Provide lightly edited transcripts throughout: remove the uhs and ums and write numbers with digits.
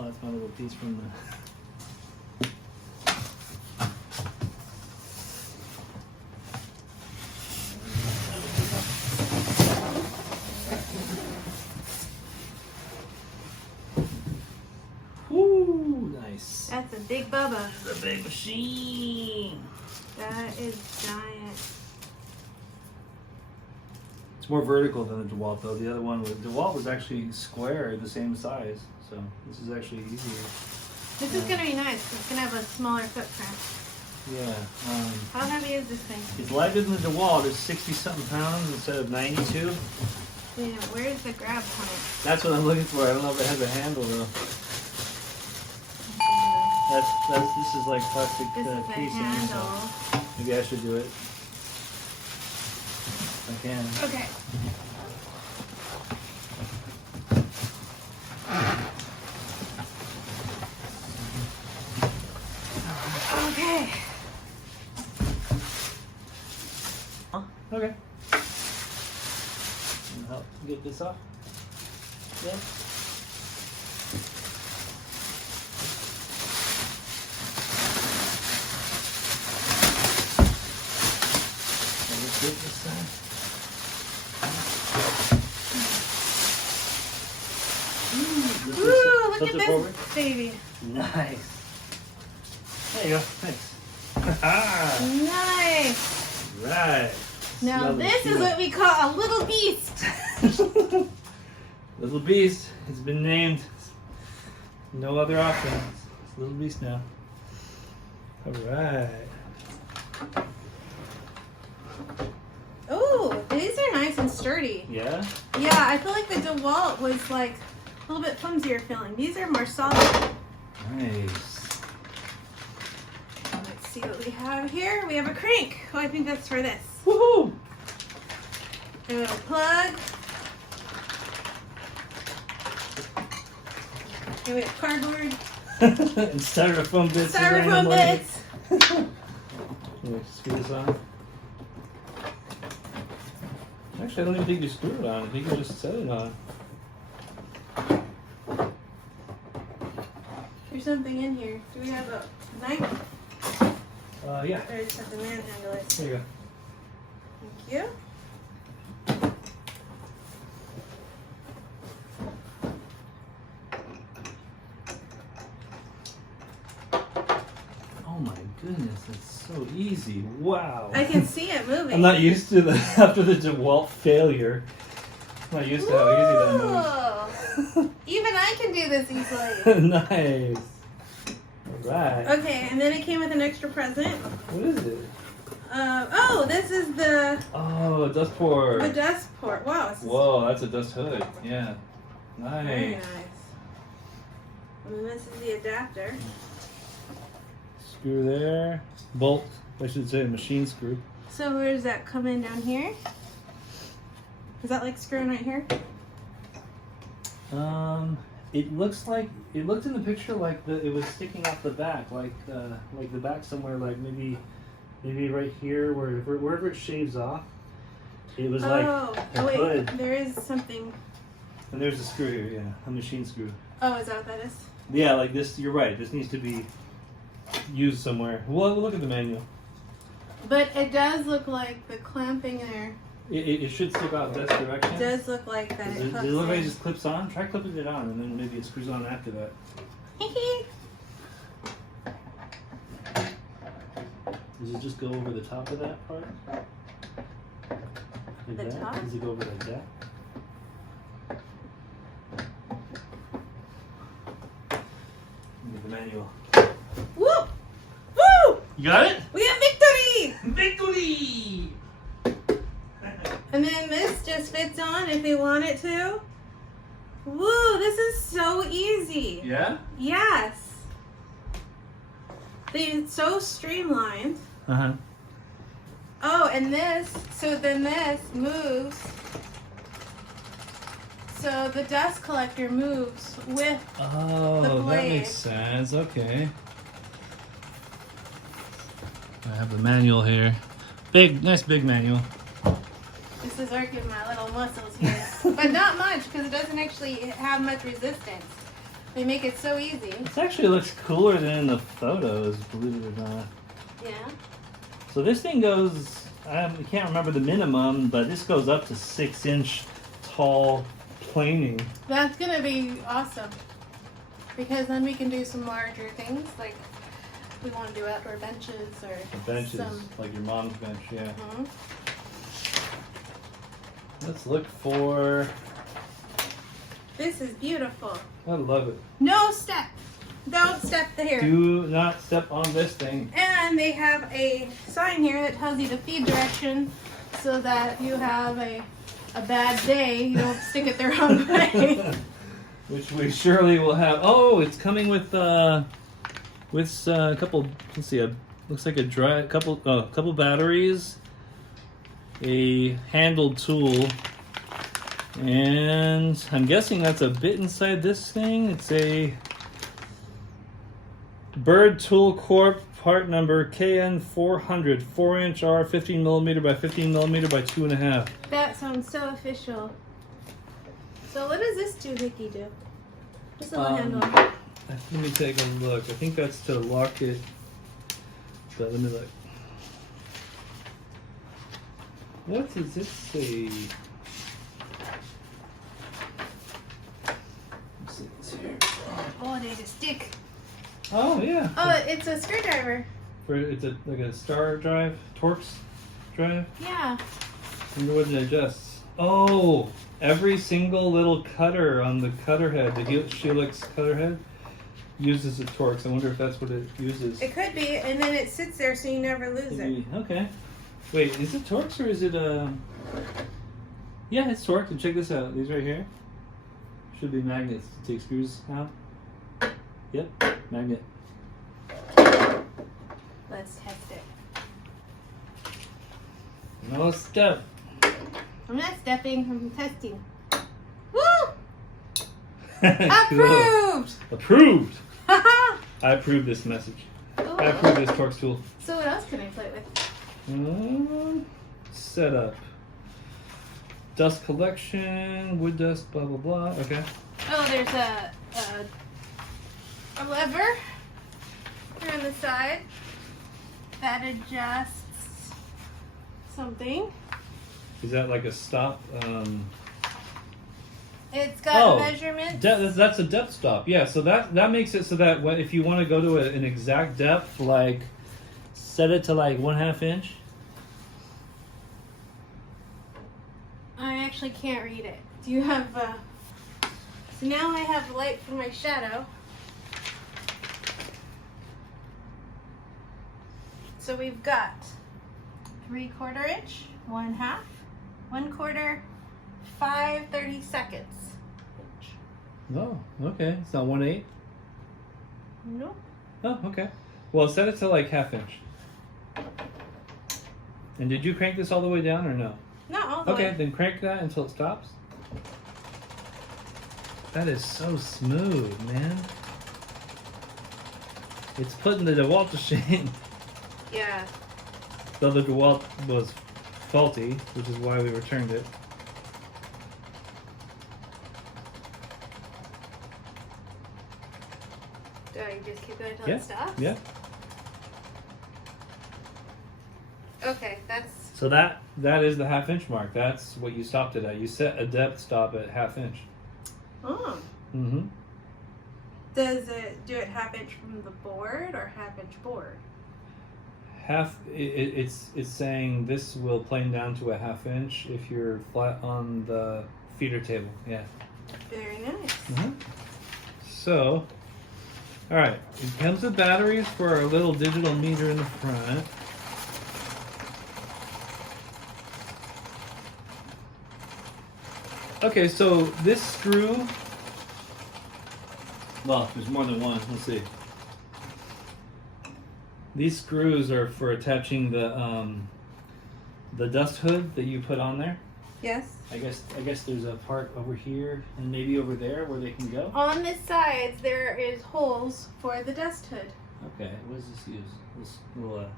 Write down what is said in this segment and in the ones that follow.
Oh, that's my little piece from the... Woo, nice. That's a big bubba. It's a big machine. That is giant. It's more vertical than the DeWalt though. The other one, DeWalt was actually square, the same size. So this is actually easier. This is gonna be nice. It's gonna have a smaller footprint. Yeah. How heavy is this thing? It's lighter than the DeWalt. It's 60-something pounds instead of 92. Yeah, where's the grab point? That's what I'm looking for. I don't know if it has a handle though. This is like plastic This is the casing. handle. So maybe I should do it. I can. Okay. Okay. Okay. Can you help get this off? Yeah. Let's get this side. Ooh, look at this baby. Nice. There you go. Thanks. Nice. Right. Now Lovely this is tool. what we call a little beast. Little Beast has been named. No other option. It's Little Beast now. Alright. Ooh, these are nice and sturdy. Yeah? Yeah, I feel like the DeWalt was like a little bit flimsier feeling. These are more solid. Nice. Let's see what we have here. We have a crank. Oh, I think that's for this. Woohoo! A little plug. Here we have cardboard. And styrofoam bits. Styrofoam bits. Here, screw this on. Actually, I don't even think you screw it on. I think you just set it on. There's something in here. Do we have a knife? Yeah. Or just have to manhandle it? There you go. Thank you. Oh my goodness, that's so easy. Wow. I can see it moving. I'm not used to the after the DeWalt failure. I'm not used to how easy that moves. Even I can do this easily. Nice. Alright. Okay, and then it came with an extra present. What is it? Oh, this is the Oh, a dust port. dust port. Wow. Whoa, that's a dust hood. Yeah. Very Nice. nice. And then this is the adapter. Screw there. Bolt. I should say machine screw. So where does that come in down here? Is that like screwing right here? It looks like it looked in the picture like it was sticking off the back, like the back somewhere, like maybe right here, wherever it shaves off. It was like a wait, hood. there is something. And there's a screw here, yeah, a machine screw. Oh, is that what that is? Yeah, like this. You're right. This needs to be used somewhere. Well, look at the manual. But it does look like the clamping there. It should stick out this direction. It does look like that. Does it look like it just clips on? Try clipping it on, and then maybe it screws on after that. Does it just go over the top of that part? Like The that? top? Does it go over like that? Look at the manual. Woo! Woo! You got it? We have victory! Victory! And then this just fits on if we want it to. Woo, this is so easy. Yeah? Yes. They're so streamlined. Uh-huh. Oh, and this, so then this moves. So the dust collector moves with Oh, the that blade. makes sense. Okay. I have the manual here. Nice big manual. This is working my little muscles here. But not much, because it doesn't actually have much resistance. They make it so easy. This actually looks cooler than in the photos, believe it or not. Yeah. So this thing goes, I can't remember the minimum, but this goes up to 6-inch tall planing. That's gonna be awesome. Because then we can do some larger things, like we want to do outdoor benches or Benches, some... like your mom's bench, yeah. Mhm. Let's look for, This is beautiful. I love it. No step. Don't step here. Do not step on this thing. And they have a sign here that tells you the feed direction so that you have a bad day, you don't stick it the wrong way. Which we surely will have. Oh, it's coming with a couple, let's see, looks like a couple batteries, a handled tool, and I'm guessing that's a bit inside this thing. It's a Byrd Tool Corp part number KN400, 4-inch R, 15mm by 15mm by 2.5. That sounds so official. So what does this doohickey do? Just a little handle. Let me take a look. I think that's to lock it. But let me look. What does this say? Let's see this here. Oh, there's a stick. Oh yeah. Oh, it's a screwdriver. It's like a star drive, Torx drive. Yeah. I wonder what it adjusts. Oh, every single little cutter on the cutter head, the Shelix cutter head, uses a Torx. I wonder if that's what it uses. It could be, and then it sits there so you never lose it. Okay. Wait, is it Torx or is it Yeah, it's Torx. And check this out. These right here should be magnets to take screws out. Yep, magnet. Let's test it. No step. I'm not stepping, I'm testing. Woo! Cool. Approved! Approved! Haha! I approve this message. Ooh. I approve this Torx tool. So what else can I play with? Setup. Dust collection, wood dust, blah blah blah. Okay. Oh, there's a lever here on the side that adjusts something. Is that like a stop? It's got measurements. That's a depth stop. Yeah, so that makes it so that if you want to go to an exact depth, like set it to like 1/2 inch. I actually can't read it. Do you have so now I have light for my shadow. So we've got 3/4 inch, 1/2, 1/4, 5/32. Oh, okay. It's not 1/8. No. Oh, okay. Well, set it to like 1/2 inch. And did you crank this all the way down or no? Not all the Okay, way. then crank that until it stops. That is so smooth, man. It's putting the DeWalt to shame. Yeah. Though the DeWalt was faulty, which is why we returned it. Do I just keep going until Yeah. it stops? Yeah. Okay, that's So that is the 1/2 inch mark. That's what you stopped it at. You set a depth stop at 1/2 inch. oh. Mm-hmm. Does it do it 1/2 inch from the board or 1/2 inch board? It's saying this will plane down to a 1/2 inch if you're flat on the feeder table. Yeah. Very nice. Mm-hmm. So, all right. It comes with batteries for our little digital meter in the front. Okay, so this screw. Well, there's more than one. Let's see. These screws are for attaching the dust hood that you put on there. Yes. I guess there's a part over here and maybe over there where they can go. On the sides there is holes for the dust hood. Okay, what does this use? This little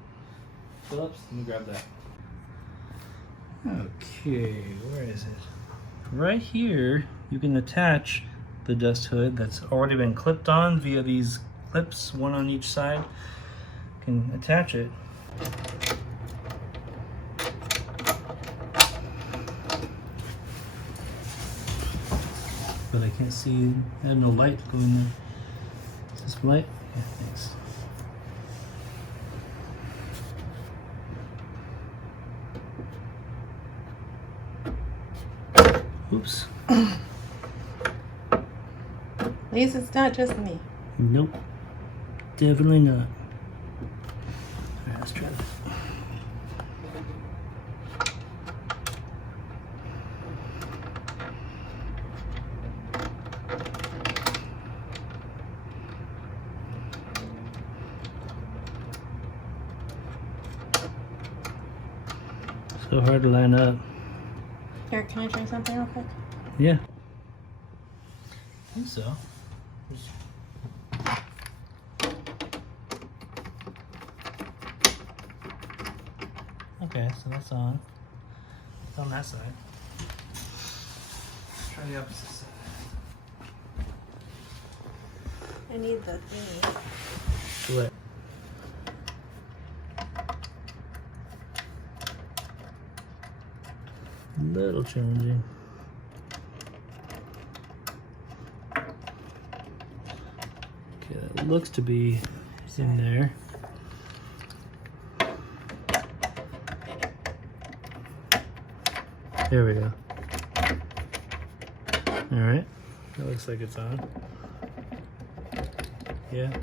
Phillips? Let me grab that. Okay, where is it? Right here, you can attach the dust hood that's already been clipped on via these clips, one on each side. Can attach it. But I can't see, I have no light going there. Is this light? Yeah, thanks. Oops. At least it's not just me. Nope. Definitely not. Alright, let's try that. So hard to line up. Here, can I try something real quick? Yeah. I think so. Okay, so that's on. It's on that side. Let's try the opposite side. I need the thingy. What? Little challenging. Okay, that looks to be in there. There we go. All right, that looks like it's on. Yeah,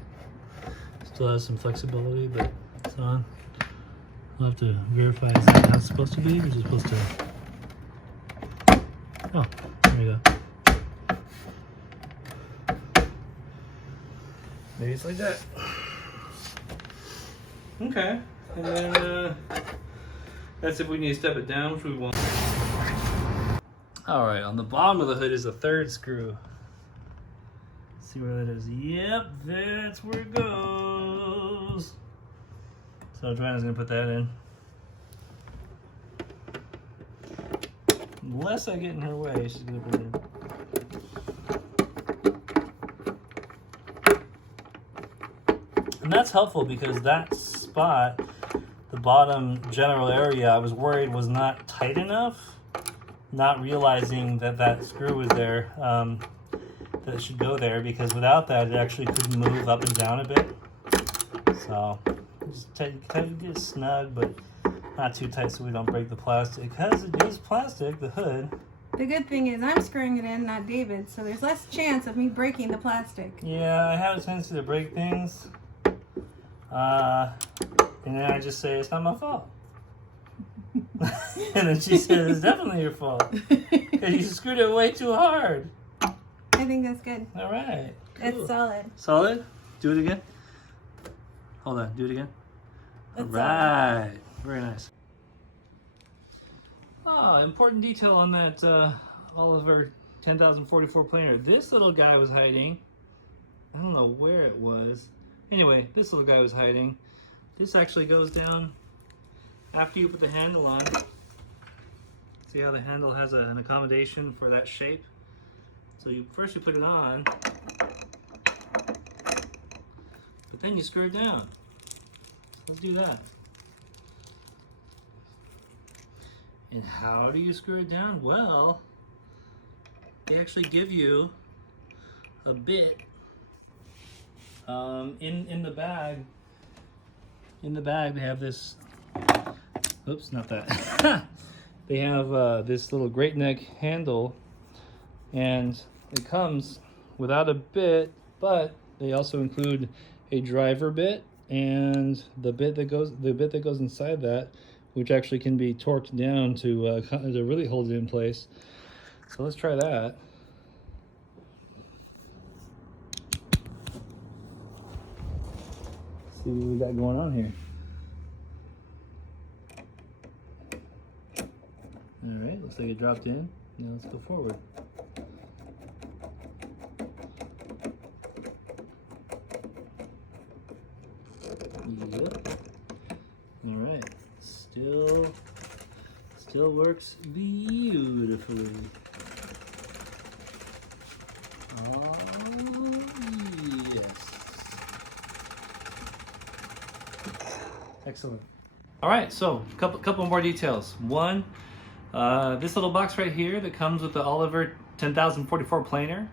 still has some flexibility, but it's on. I'll have to verify is that how it's supposed to be, or is it supposed to? Oh, there we go. Maybe it's like that. Okay, and then that's if we need to step it down, which we won't. All right, on the bottom of the hood is a third screw. Let's see where that is. Yep, that's where it goes. So Joanna's gonna put that in. Unless I get in her way, she's gonna put it in. And that's helpful because that spot, the bottom general area, I was worried was not tight enough. Not realizing that that screw was there, that it should go there, because without that, it actually could move up and down a bit. So just get it snug, but not too tight so we don't break the plastic. Because it is plastic, the hood. The good thing is I'm screwing it in, not David, so there's less chance of me breaking the plastic. Yeah, I have a tendency to break things. And then I just say, it's not my fault. And then she said, it's definitely your fault. Because you screwed it way too hard. I think that's good. All right. Cool. It's solid. Solid? Do it again. Hold on, do it again. All right. Very nice. Ah, important detail on that Oliver 10,044 planer. This little guy was hiding. I don't know where it was. Anyway, this little guy was hiding. This actually goes down after you put the handle on. See how the handle has an accommodation for that shape? So first you put it on, but then you screw it down. So let's do that. And how do you screw it down? Well, they actually give you a bit in the bag. In the bag they have this, oops, not that. They have this little great neck handle, and it comes without a bit, but they also include a driver bit and the bit that goes inside that, which actually can be torqued down to really hold it in place. So let's try that. See what we got going on here. All right, looks like it dropped in. Now let's go forward. Yep. All right. Still works beautifully. Yes. Excellent. All right, so couple more details. One, this little box right here that comes with the Oliver 10,044 planer.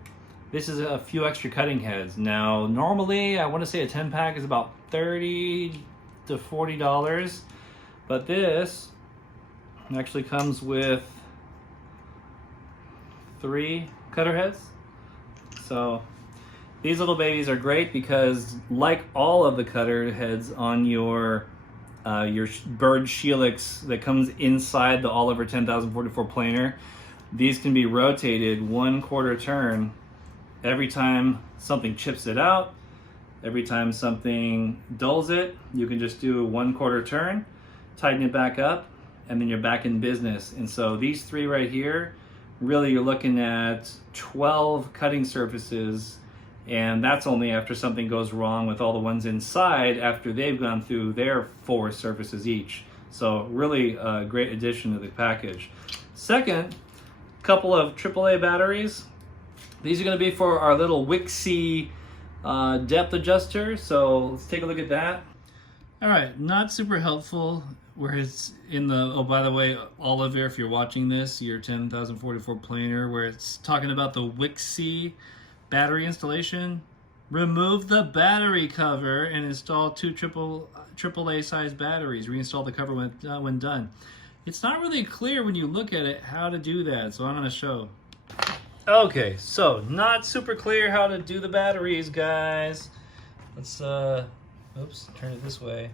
This is a few extra cutting heads. Now, normally, I want to say a 10 pack is about $30 to $40, but this actually comes with 3 cutter heads. So these little babies are great because, like all of the cutter heads on your Byrd Shelix that comes inside the Oliver 10,044 planer, these can be rotated 1/4 turn every time something chips it out. Every time something dulls it, you can just do a 1/4 turn, tighten it back up, and then you're back in business. And so these 3 right here, really you're looking at 12 cutting surfaces, and that's only after something goes wrong with all the ones inside after they've gone through their 4 surfaces each. So really a great addition to the package. Second, couple of AAA batteries. These are going to be for our little Wixey depth adjuster. So let's take a look at that. All right, not super helpful. Whereas in the, oh, by the way, Oliver, if you're watching this, your 10,044 planer, where it's talking about the Wixey battery installation, remove the battery cover and install 2 AAA size batteries. Reinstall the cover when done. It's not really clear when you look at it how to do that, so I'm going to show. Okay, so not super clear how to do the batteries, guys. Let's oops, turn it this way.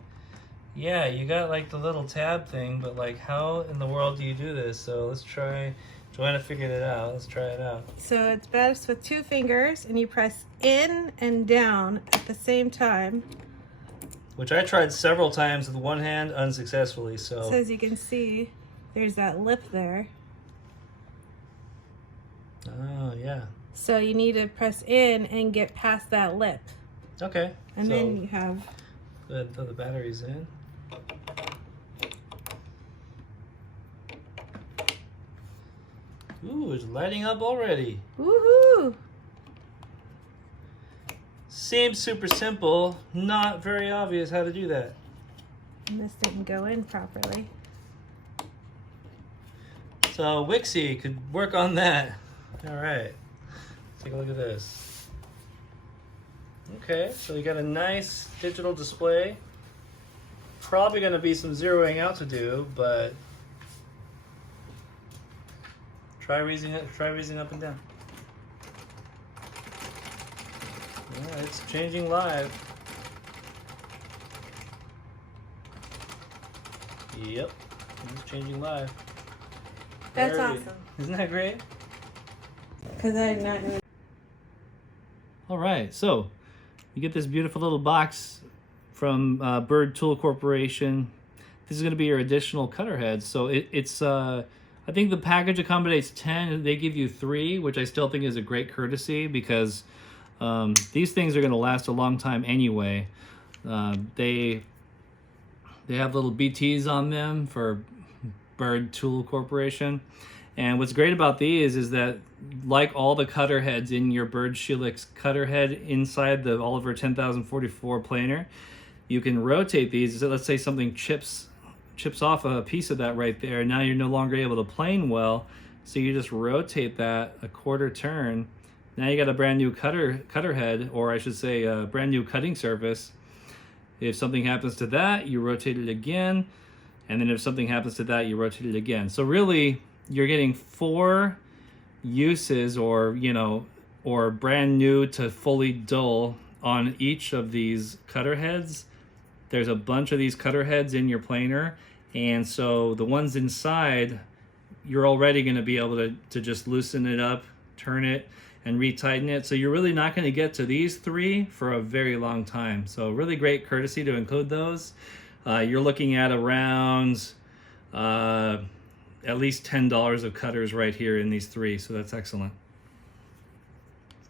Yeah, you got like the little tab thing, but like how in the world do you do this? So let's try. Joanna figured it out. Let's try it out. So it's best with 2 fingers, and you press in and down at the same time. Which I tried several times with one hand unsuccessfully. So as you can see, there's that lip there. Oh yeah. So you need to press in and get past that lip. Okay. And so then you have. Go ahead and throw the batteries in. Ooh, it's lighting up already. Woohoo! Seems super simple, not very obvious how to do that. And this didn't go in properly. So Wixey could work on that. All right, take a look at this. Okay, so you got a nice digital display. Probably going to be some zeroing out to do, but try raising up and down. Yeah, it's changing live. Yep, it's changing live. That's Very, awesome. Isn't that great? Because I did not know. All right, so you get this beautiful little box from Byrd Tool Corporation. This is going to be your additional cutter heads. So it's I think the package accommodates 10. They give you 3, which I still think is a great courtesy because these things are going to last a long time anyway. They have little BTs on them for Byrd Tool Corporation. And what's great about these is that, like all the cutter heads in your Byrd Shelix cutter head inside the Oliver 10,044 planer, you can rotate these. So let's say something chips off a piece of that right there. Now you're no longer able to plane well, so you just rotate that a 1/4 turn. Now you got a brand new cutter head, or I should say a brand new cutting surface. If something happens to that, you rotate it again, and then if something happens to that, you rotate it again. So really, you're getting 4 uses, or or brand new to fully dull on each of these cutter heads. There's a bunch of these cutter heads in your planer, and so the ones inside, you're already going to be able to just loosen it up, turn it, and retighten it. So you're really not going to get to these 3 for a very long time. So really great courtesy to include those. You're looking at around at least $10 of cutters right here in these 3, so that's excellent.